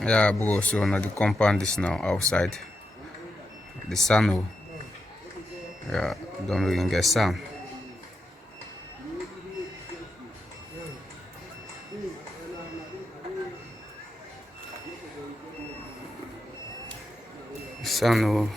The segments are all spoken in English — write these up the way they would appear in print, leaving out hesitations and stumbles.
Yeah, bro. So now the compound is now outside. The sun, oh, yeah, don't really get sun. Sun, oh,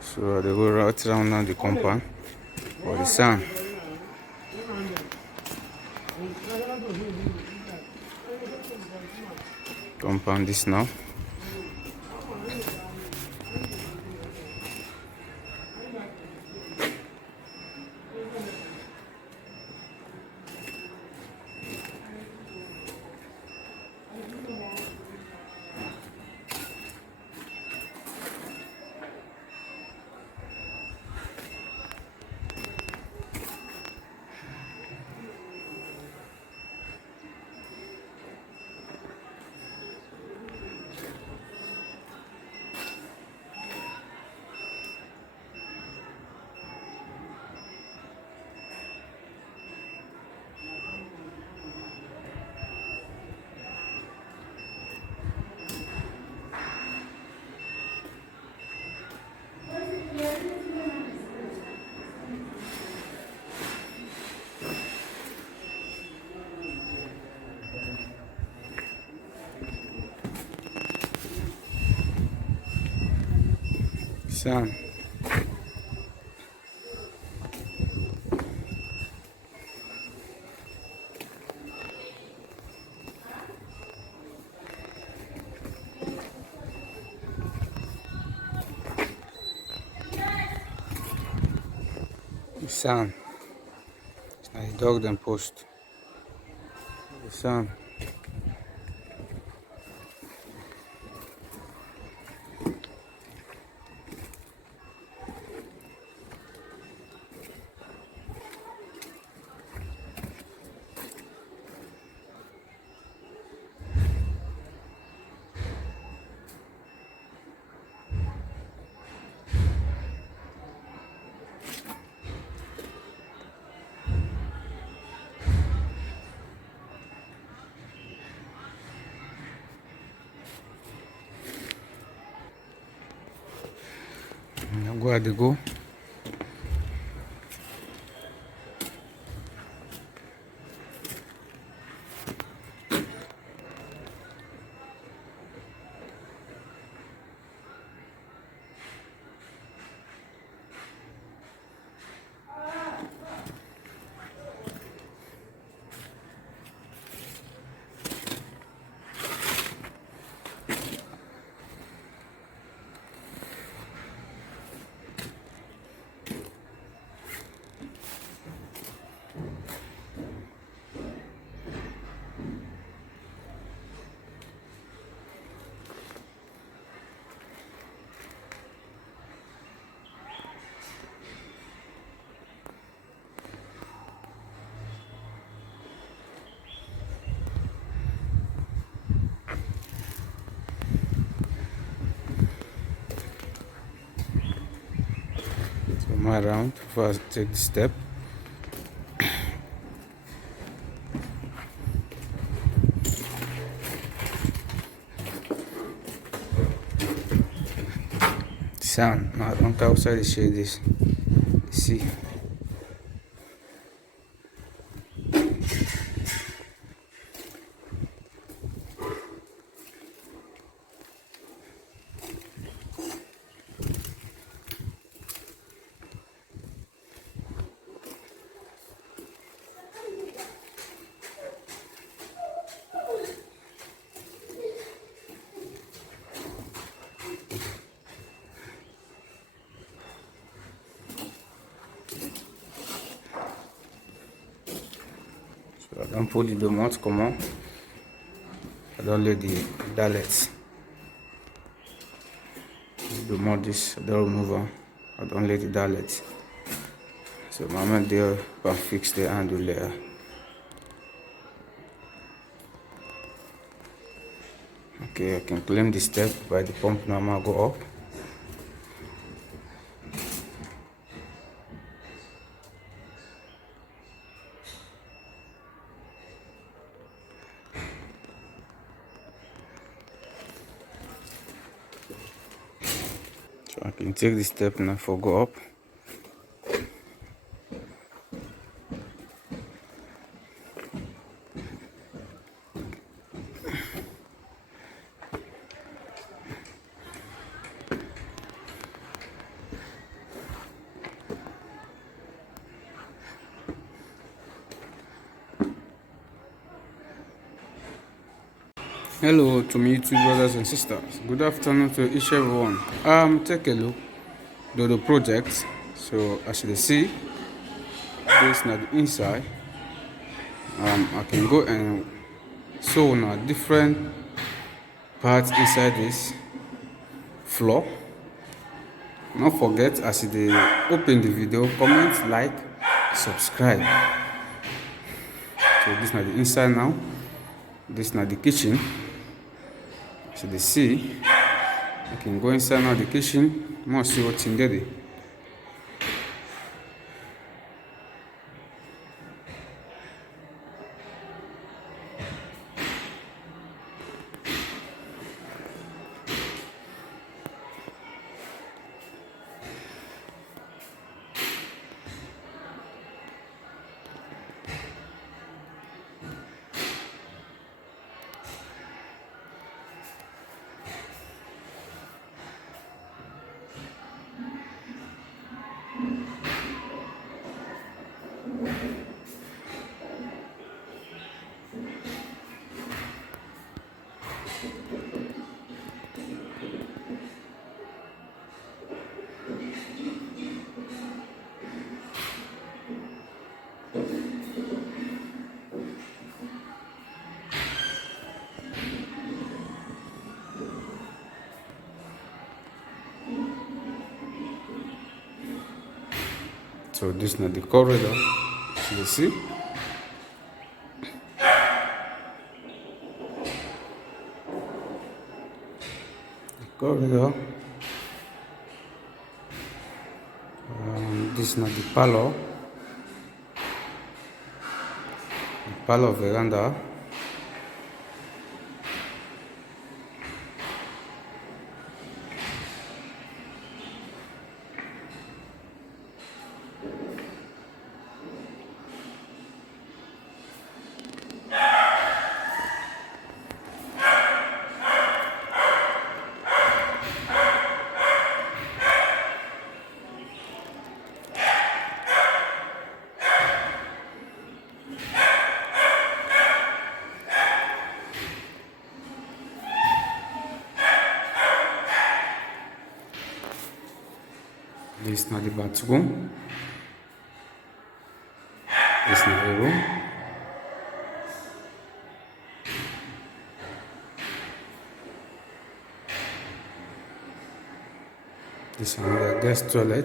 so they go right around now the compound for the sun. Compound this now. Sun. The sun. It's like dog then post. The sun. Go ahead, go. Come around first, take the step. Sun. Now don't outside the shade this. See. So I don't put the donuts, come on. I don't let the dallets. The donut this, I don't remove them. I don't let the dallets. So mama there can fix the handle there. Okay. Okay, I can claim the step by the pump normal go up. So I can take the step now for go up. Hello to my YouTube brothers and sisters. Good afternoon to each everyone. Take a look to the project. So as you see, this not the inside. I can go and show now different parts inside this floor. Don't forget as you open the video, comment, like, subscribe. So this is not the inside now. This is not the kitchen. So they see, I can go inside now the kitchen. More see what's in there. So this is not the corridor. You see? The corridor. This is not the parlor. The parlor veranda. This is not the bathroom. This is not the room. This is another guest toilet.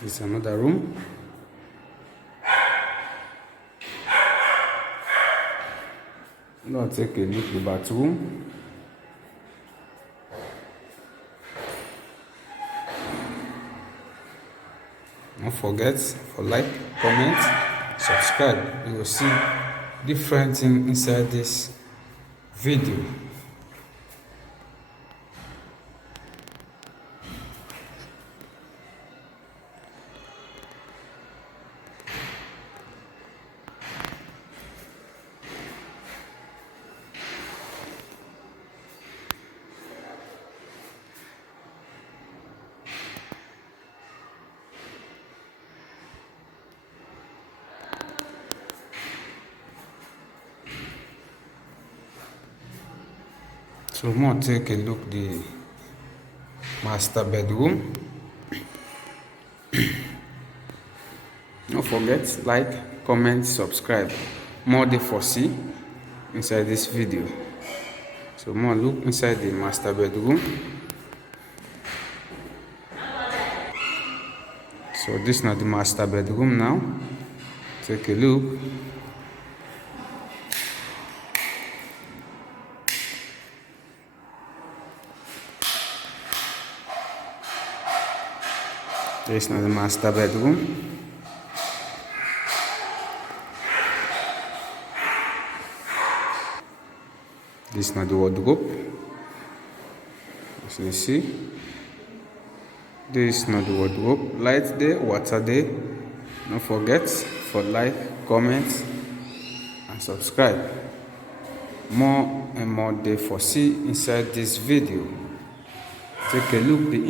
This is another room. Now take a look at the bathroom. Don't forget for like, comment, subscribe. You will see different things inside this video. So I'm going to take a look at the master bedroom. Don't forget, like, comment, subscribe. More they foresee inside this video. So more look inside the master bedroom. So this is not the master bedroom now. Take a look. This is the master bedroom. This is the wardrobe. As you see, this is not the wardrobe. Light day, water day. Don't forget for like, comment, and subscribe. More and more day for see inside this video. Take a look the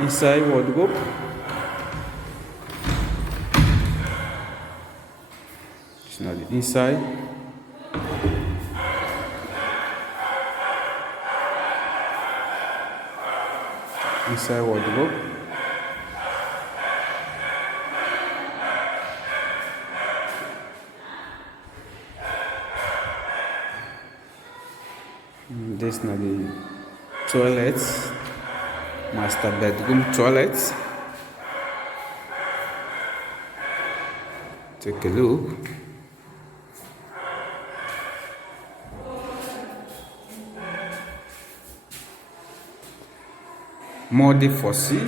inside wardrobe. It's not the inside. Inside wardrobe. This is not the toilet, master bedroom toilet. Take a look. More day for see